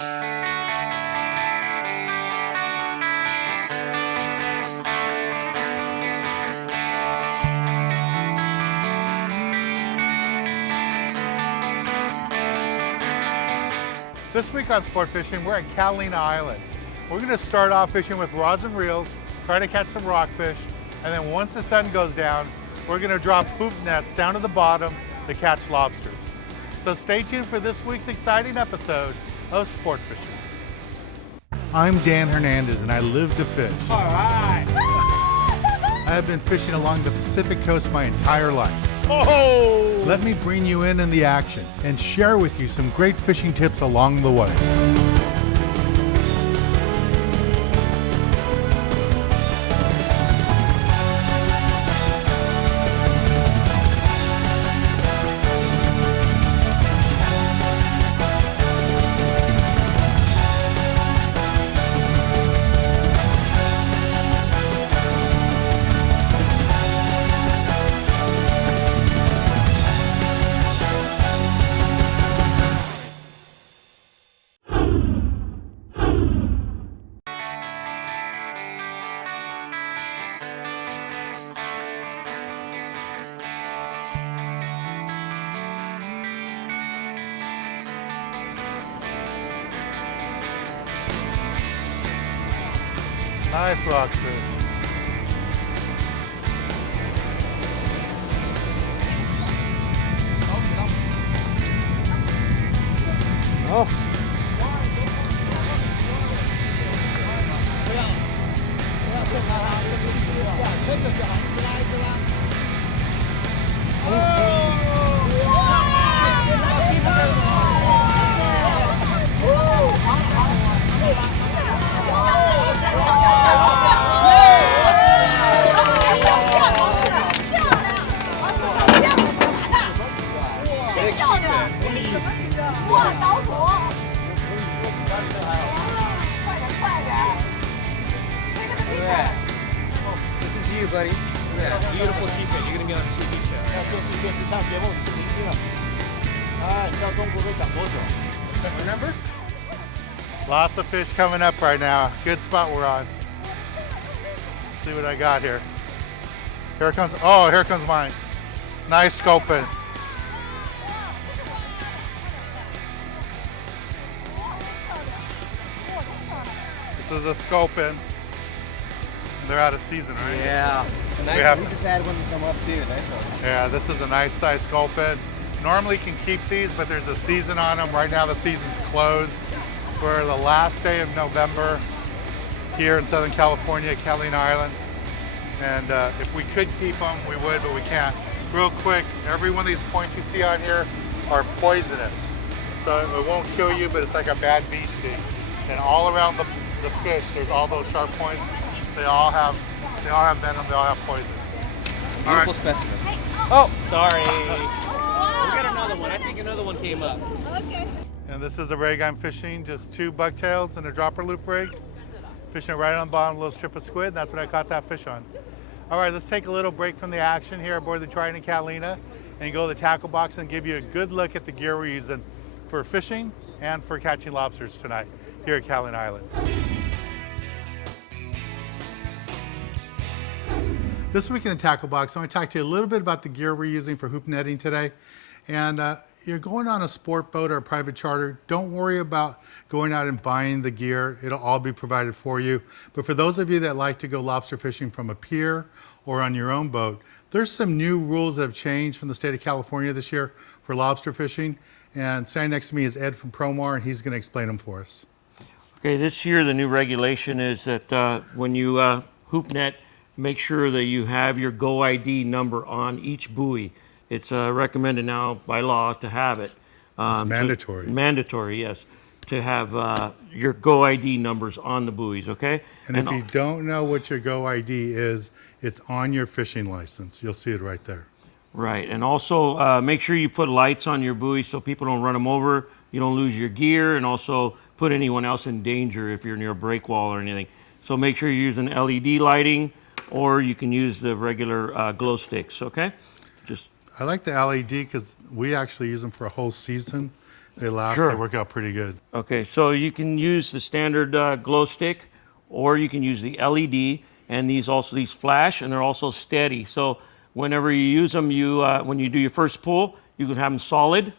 This week on Sport Fishing, we're at Catalina Island. We're going to start off fishing with rods and reels, try to catch some rockfish, and then once the sun goes down, we're going to drop hoop nets down to the bottom to catch lobsters. So stay tuned for this week's exciting episode of Sport Fishing. I'm Dan Hernandez and I live to fish. All right. I have been fishing along the Pacific coast my entire life. Oh! Let me bring you in the action and share with you some great fishing tips along the way. Nice rockfish. Oh. This is you, buddy. Look at that beautiful sheephead. You're gonna be on a TV show. 要电视上节目你是明星了。你到中国会长多久 Remember? Lots of fish coming up right now. Good spot we're on. Let's see what I got here. Here comes mine. Nice scoping. This is a scoping. They're out of season, right? Yeah. It's a nice We have one. We to- just had one come up too. Nice one. Yeah, this is a nice size sculpin. Normally can keep these, but there's a season on them. Right now the season's closed. We're the last day of November here in Southern California, Catalina Island. And if we could keep them, we would, but we can't. Real quick, every one of these points you see on here are poisonous. So it won't kill you, but it's like a bad bee sting. And all around the fish, there's all those sharp points. They all have venom, they all have poison. All Beautiful right. specimen. Oh, sorry. We got another one. I think another one came up. And this is a rig I'm fishing, just 2 bucktails and a dropper loop rig. Fishing right on the bottom, a little strip of squid. That's what I caught that fish on. All right, let's take a little break from the action here aboard the Trident Catalina and go to the tackle box and give you a good look at the gear we're using for fishing and for catching lobsters tonight here at Catalina Island. This week in the tackle box, I want to talk to you a little bit about the gear we're using for hoop netting today. And you're going on a sport boat or a private charter, don't worry about going out and buying the gear. It'll all be provided for you. But for those of you that like to go lobster fishing from a pier or on your own boat, there's some new rules that have changed from the state of California this year for lobster fishing. And standing next to me is Ed from Promar, and he's going to explain them for us. Okay, this year the new regulation is that when you hoop net, make sure that you have your Go ID number on each buoy. It's recommended now by law to have it. It's mandatory. Mandatory, yes, to have your Go ID numbers on the buoys, okay? And if you don't know what your Go ID is, it's on your fishing license. You'll see it right there. Right, and also make sure you put lights on your buoys so people don't run them over, you don't lose your gear, and also put anyone else in danger if you're near a break wall or anything. So make sure you're using LED lighting, or you can use the regular glow sticks, okay? Just I like the LED because we actually use them for a whole season. They last, Sure. they work out pretty good. Okay, so you can use the standard glow stick, or you can use the LED, and these flash, and they're also steady. So whenever you use them, when you do your first pull, you can have them solid,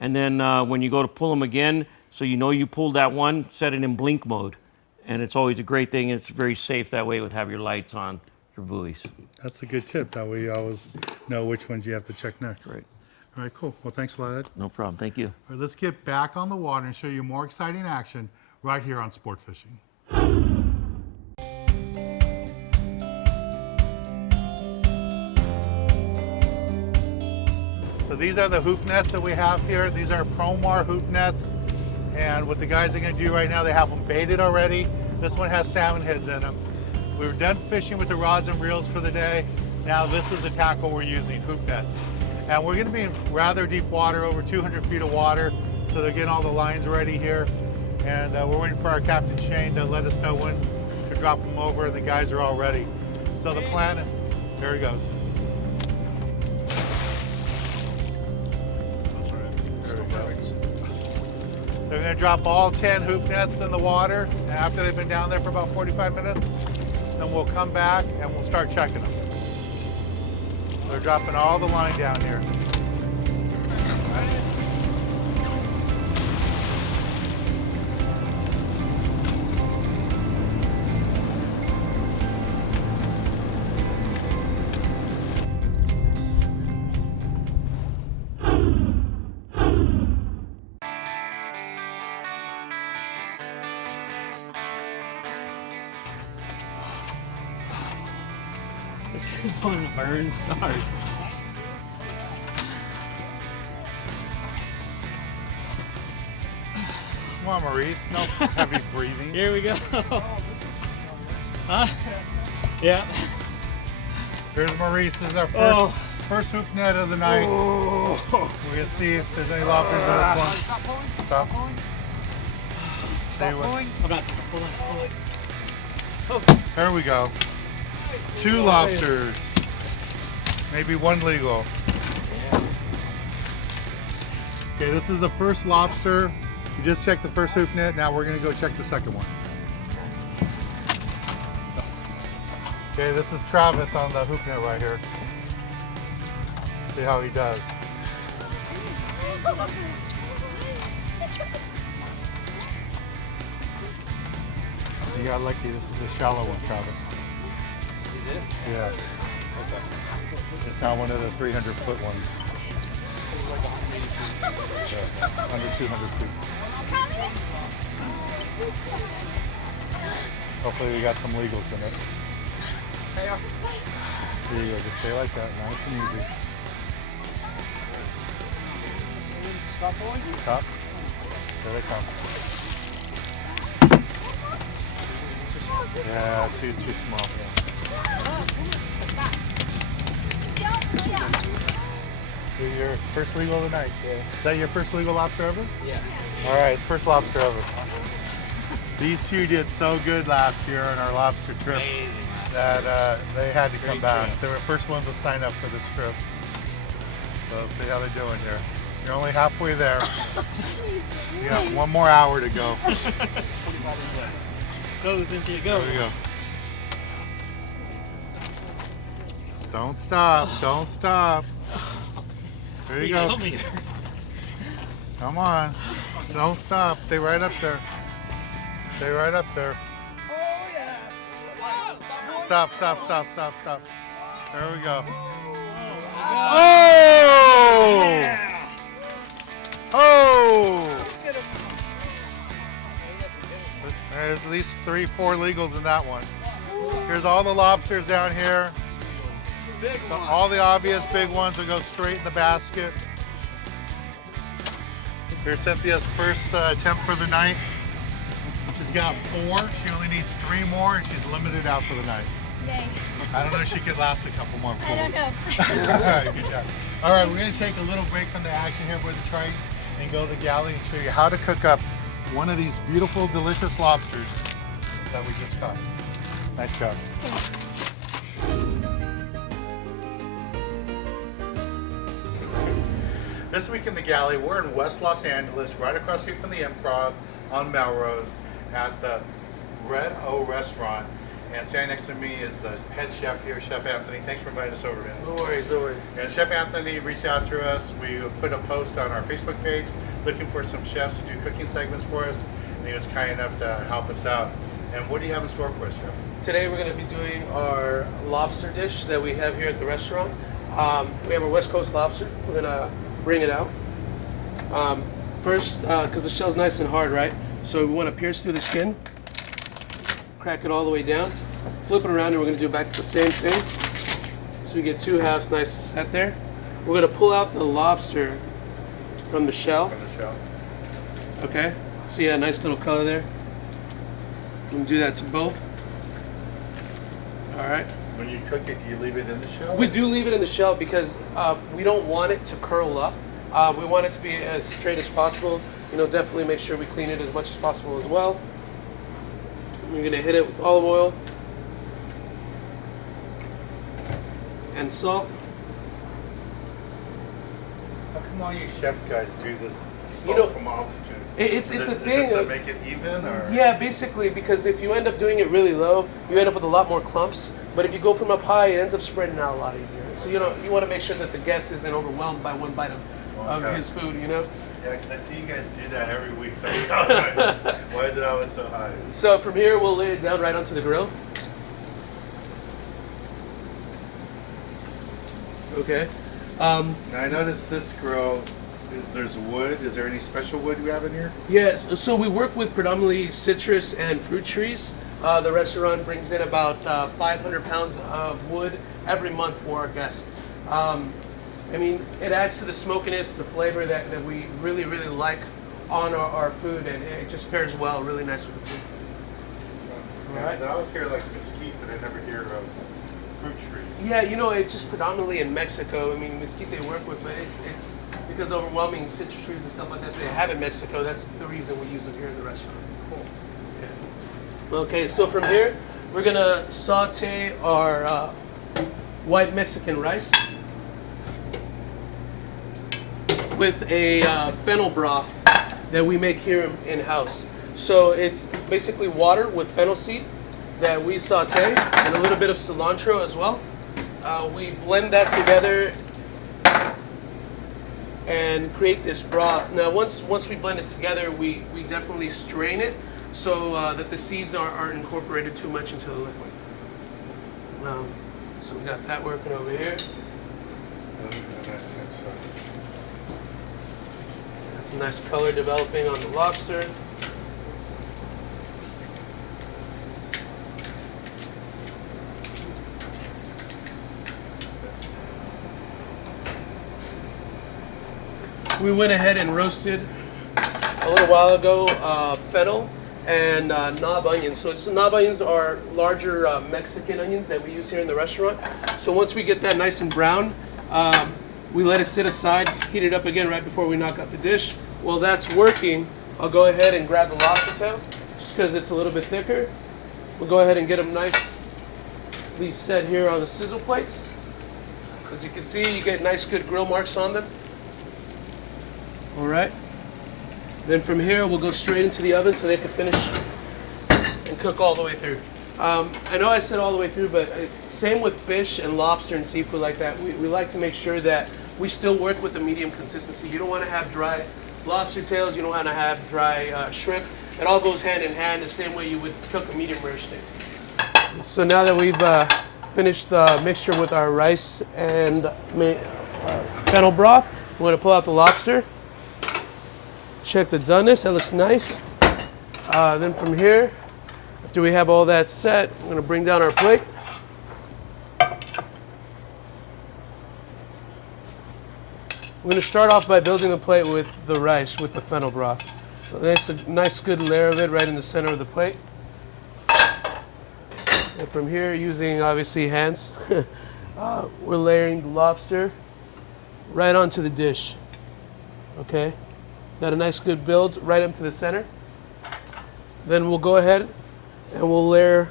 and then when you go to pull them again, so you know you pulled that one, set it in blink mode, and it's always a great thing. It's very safe that way with have your lights on your buoys. That's a good tip. That way you always know which ones you have to check next. Right. All right, cool. Well, thanks a lot, Ed. No problem. Thank you. All right, let's get back on the water and show you more exciting action right here on Sport Fishing. So these are the hoop nets that we have here. These are Promar hoop nets. And what the guys are gonna do right now, they have them baited already. This one has salmon heads in them. We were done fishing with the rods and reels for the day. Now this is the tackle we're using, hoop nets. And we're gonna be in rather deep water, over 200 feet of water. So they're getting all the lines ready here. And we're waiting for our Captain Shane to let us know when to drop them over. The guys are all ready. So the plan, there he goes. There we go. So we're gonna drop all 10 hoop nets in the water. And after they've been down there for about 45 minutes, then we'll come back and we'll start checking them. They're dropping all the line down here. This is one that burns hard. Come on, Maurice, no heavy breathing. Here we go. Huh? Yeah. Here's Maurice, this is our first hoop net of the night. We're gonna see if there's any lobsters in this one. Stop. Stop pulling. I'm not. Hold on. There we go. 2 lobsters. Maybe 1 legal. Okay, this is the first lobster. We just checked the first hoop net. Now we're gonna go check the second one. Okay, this is Travis on the hoop net right here. See how he does. You got lucky. This is a shallow one, Travis. Is it? Yeah. It's not one of the 300-foot ones. Yeah, under 200 feet. Hopefully we got some legals in it. There you go, just stay like that, nice and easy. Stop pulling. Stop. There they come. Yeah, too small. Your first legal of the night. Yeah. Is that your first legal lobster ever? Yeah. All right, it's first lobster ever. These 2 did so good last year on our lobster trip that they had to come back. They were the first ones to sign up for this trip. So let's see how they're doing here. You're only halfway there. You got 1 more hour to go. Go, Cynthia, go. There we go. Don't stop, don't stop. There you go. Come on. Don't stop. Stay right up there. Stay right up there. Oh yeah. Stop, stop, stop, stop, stop. There we go. Oh! Oh! There's at least 3-4 legals in that one. Here's all the lobsters down here. So all the obvious big ones will go straight in the basket. Here's Cynthia's first attempt for the night. She's got 4. She only needs 3 more, and she's limited out for the night. Yay. I don't know if she could last a couple more pulls. I don't know. All right, good job. All right, we're going to take a little break from the action here with the try and go to the galley and show you how to cook up one of these beautiful, delicious lobsters that we just caught. Nice job. This week in the Galley, we're in West Los Angeles, right across the street from the Improv on Melrose at the Red O Restaurant. And standing next to me is the head chef here, Chef Anthony. Thanks for inviting us over, man. No worries, no worries. And Chef Anthony reached out to us. We put a post on our Facebook page looking for some chefs to do cooking segments for us. And he was kind enough to help us out. And what do you have in store for us, Chef? Today we're going to be doing our lobster dish that we have here at the restaurant. We have our West Coast lobster. We're going to bring it out. First, because the shell's nice and hard, right? So we want to pierce through the skin, crack it all the way down, flip it around, and we're going to do back the same thing. So we get two halves nice set there. We're going to pull out the lobster from the shell. From the shell. Okay, so yeah, nice little color there. We can do that to both. All right. When you cook it, do you leave it in the shell? We do leave it in the shell because we don't want it to curl up. We want it to be as straight as possible. You know, definitely make sure we clean it as much as possible as well. We're gonna hit it with olive oil and salt. How come all you chef guys do this You salt know, from altitude? It's a thing. Does that make it even, or? Yeah, basically, because if you end up doing it really low, you end up with a lot more clumps. But if you go from up high, it ends up spreading out a lot easier. So you want to make sure that the guest isn't overwhelmed by one bite of his food. You know. Yeah, because I see you guys do that every week. So it's always why is it always so high? So from here, we'll lay it down right onto the grill. Okay. Now I noticed this grill. There's wood. Is there any special wood we have in here? Yes. So we work with predominantly citrus and fruit trees. The restaurant brings in about 500 pounds of wood every month for our guests. I mean, it adds to the smokiness, the flavor that we really, really like on our food, and it just pairs well, really nice with the food. All right. I always hear like mesquite, but I never hear of fruit trees. Yeah, you know, it's just predominantly in Mexico. I mean, mesquite they work with, but it's because overwhelming citrus trees and stuff like that they have in Mexico. That's the reason we use it here in the restaurant. Cool. Yeah. Okay, so from here, we're gonna saute our white Mexican rice with a fennel broth that we make here in-house. So it's basically water with fennel seed that we saute and a little bit of cilantro as well. We blend that together and create this broth. Now once we blend it together, we definitely strain it so that the seeds aren't incorporated too much into the liquid. So we got that working over here. That's a nice color developing on the lobster. We went ahead and roasted a little while ago fennel and knob onions. So knob onions are larger Mexican onions that we use here in the restaurant. So once we get that nice and brown, we let it sit aside, heat it up again right before we knock out the dish. While that's working, I'll go ahead and grab the lobster tail, just because it's a little bit thicker. We'll go ahead and get them nicely set here on the sizzle plates. As you can see, you get nice good grill marks on them. All right. Then from here, we'll go straight into the oven so they can finish and cook all the way through. I know I said all the way through, but same with fish and lobster and seafood like that. We like to make sure that we still work with the medium consistency. You don't want to have dry lobster tails. You don't want to have dry shrimp. It all goes hand in hand the same way you would cook a medium rare steak. So now that we've finished the mixture with our rice and fennel broth, we're going to pull out the lobster. Check the doneness, that looks nice. Then from here, after we have all that set, we're gonna bring down our plate. We're gonna start off by building the plate with the rice, with the fennel broth. So there's a nice good layer of it right in the center of the plate. And from here, using obviously hands, we're layering the lobster right onto the dish, okay? Got a nice good build right up to the center. Then we'll go ahead and we'll layer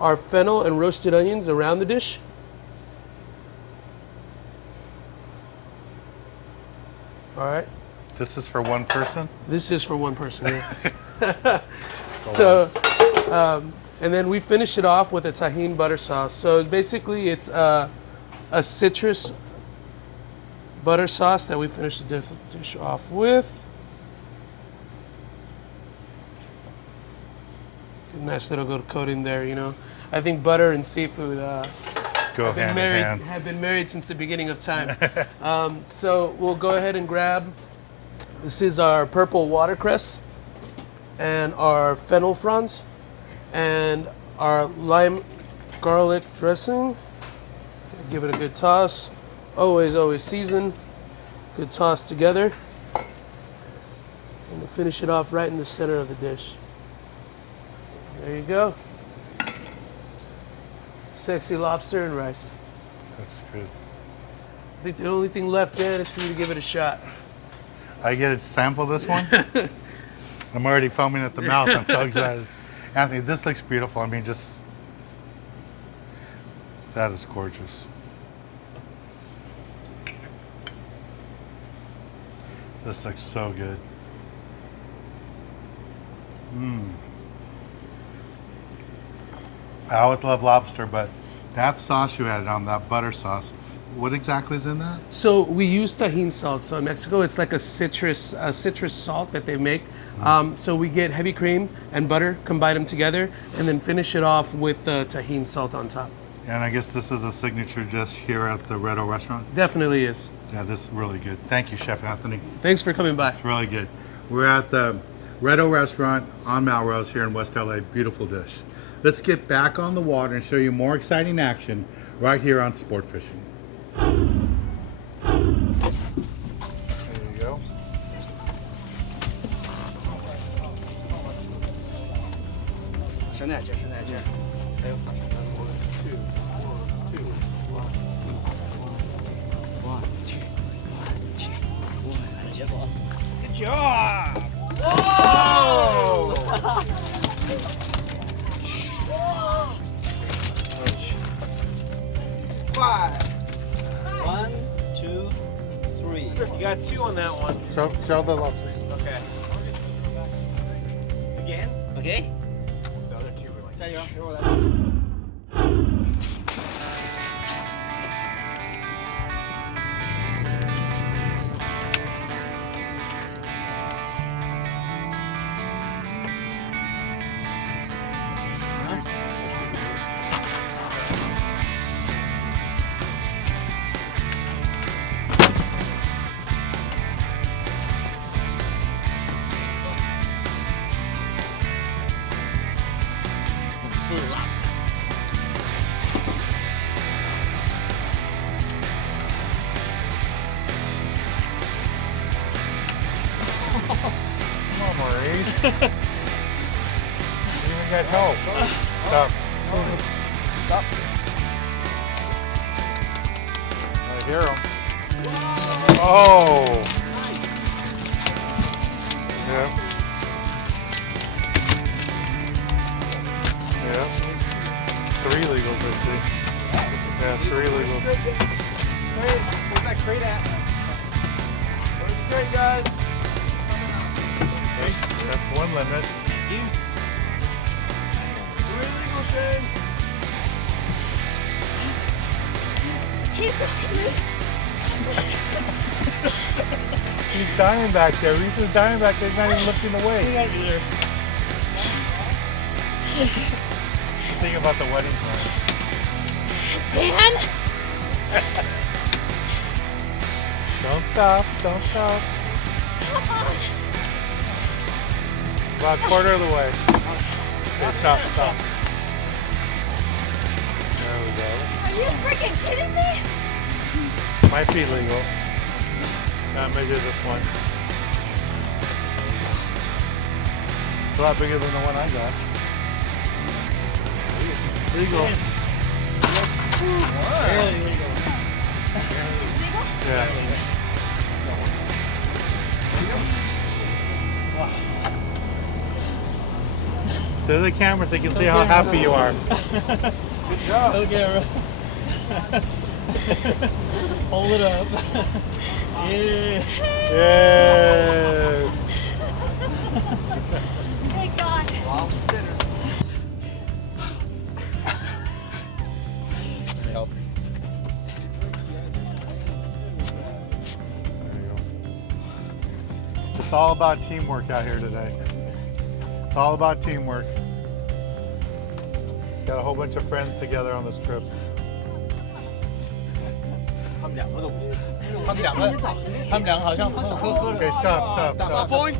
our fennel and roasted onions around the dish. right. This is for one person? This is for one person. Yeah. So, and then we finish it off with a tahini butter sauce. So basically, it's a citrus butter sauce that we finish the dish off with. Nice little good coating there, you know. I think butter and seafood Go hand in hand. have been married since the beginning of time. So we'll go ahead and grab. This is our purple watercress and our fennel fronds and our lime garlic dressing. Give it a good toss. Always season. Good toss together. And we'll finish it off right in the center of the dish. There you go. Sexy lobster and rice. Looks good. I think the only thing left, Dan, is for you to give it a shot. I get to sample this one? I'm already foaming at the mouth. I'm so excited. Anthony, this looks beautiful. I mean, just, that is gorgeous. This looks so good. I always love lobster, but that sauce you added on, that butter sauce, what exactly is in that? So we use Tajín salt. So in Mexico, it's like a citrus salt that they make. So we get heavy cream and butter, combine them together, and then finish it off with the Tajín salt on top. And I guess this is a signature dish here at the Red O restaurant? Definitely is. Yeah, this is really good. Thank you, Chef Anthony. Thanks for coming by. It's really good. We're at the Red O restaurant on Melrose here in West LA. Beautiful dish. Let's get back on the water and show you more exciting action right here on Sport Fishing. There you go. Good job! Five. 1, 2, 3. You got 2 on that one. Show the lobsters. Okay. Again? Okay. The other 2 were like. 加油，给我来。Come on, Maurice. You even got help. Stop. Stop. I hear him. Oh. Yeah. Yeah. 3 legals, I see. Yeah, 3 legals. Where's that crate at? Where's the crate, guys? That's one limit. Thank you. 3 legal, Shane. Keep going, Reese. He's dying back there. Reese is dying back there. He's not even lifting the weight. Either. Think about the wedding plans. Dan? Don't stop. Don't stop. Come on. About a quarter of the way. Okay, stop. There we go. Are you freaking kidding me? Might be legal. Measure this one. It's a lot bigger than the one I got. Legal. Barely legal. Legal? Yeah. Show the camera so they can see how happy you are. Good job. Okay, hold it up. Yay! Thank God. It's all about teamwork out here today. It's all about teamwork. Got a whole bunch of friends together on this trip. 他们两个都不行，他们两个好像喝 Okay, stop. Boy.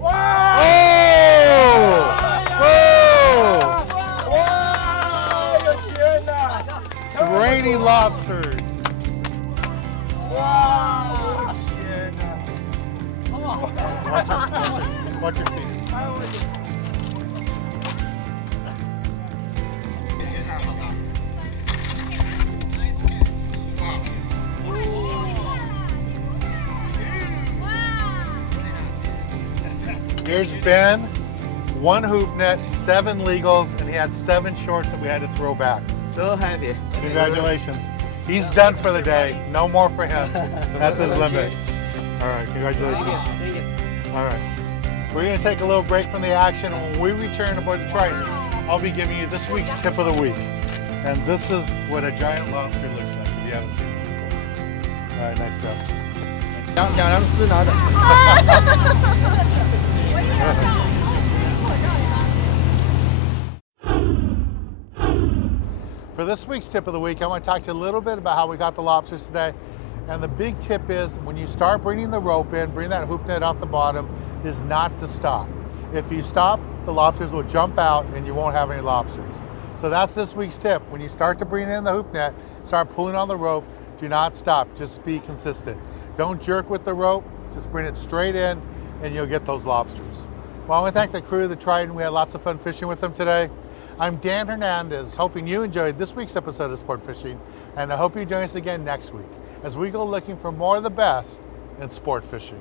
Whoa! It's raining lobsters. Watch your feet. Here's Ben, 1 hoop net, 7 legals, and he had 7 shorts that we had to throw back. So happy. Congratulations. He's done for the day. No more for him. That's his limit. All right, congratulations. All right. We're going to take a little break from the action, and when we return aboard the Triton, I'll be giving you this week's tip of the week. And this is what a giant lobster looks like if you haven't seen it before. All right, nice job. 两人私拿的。 For this week's tip of the week, I want to talk to you a little bit about how we got the lobsters today. And the big tip is when you start bringing the rope in, bring that hoop net off the bottom, is not to stop. If you stop, the lobsters will jump out and you won't have any lobsters. So that's this week's tip. When you start to bring in the hoop net, start pulling on the rope, do not stop, just be consistent. Don't jerk with the rope, just bring it straight in and you'll get those lobsters. Well, I want to thank the crew of the Triton. We had lots of fun fishing with them today. I'm Dan Hernandez, hoping you enjoyed this week's episode of Sport Fishing, and I hope you join us again next week as we go looking for more of the best in sport fishing.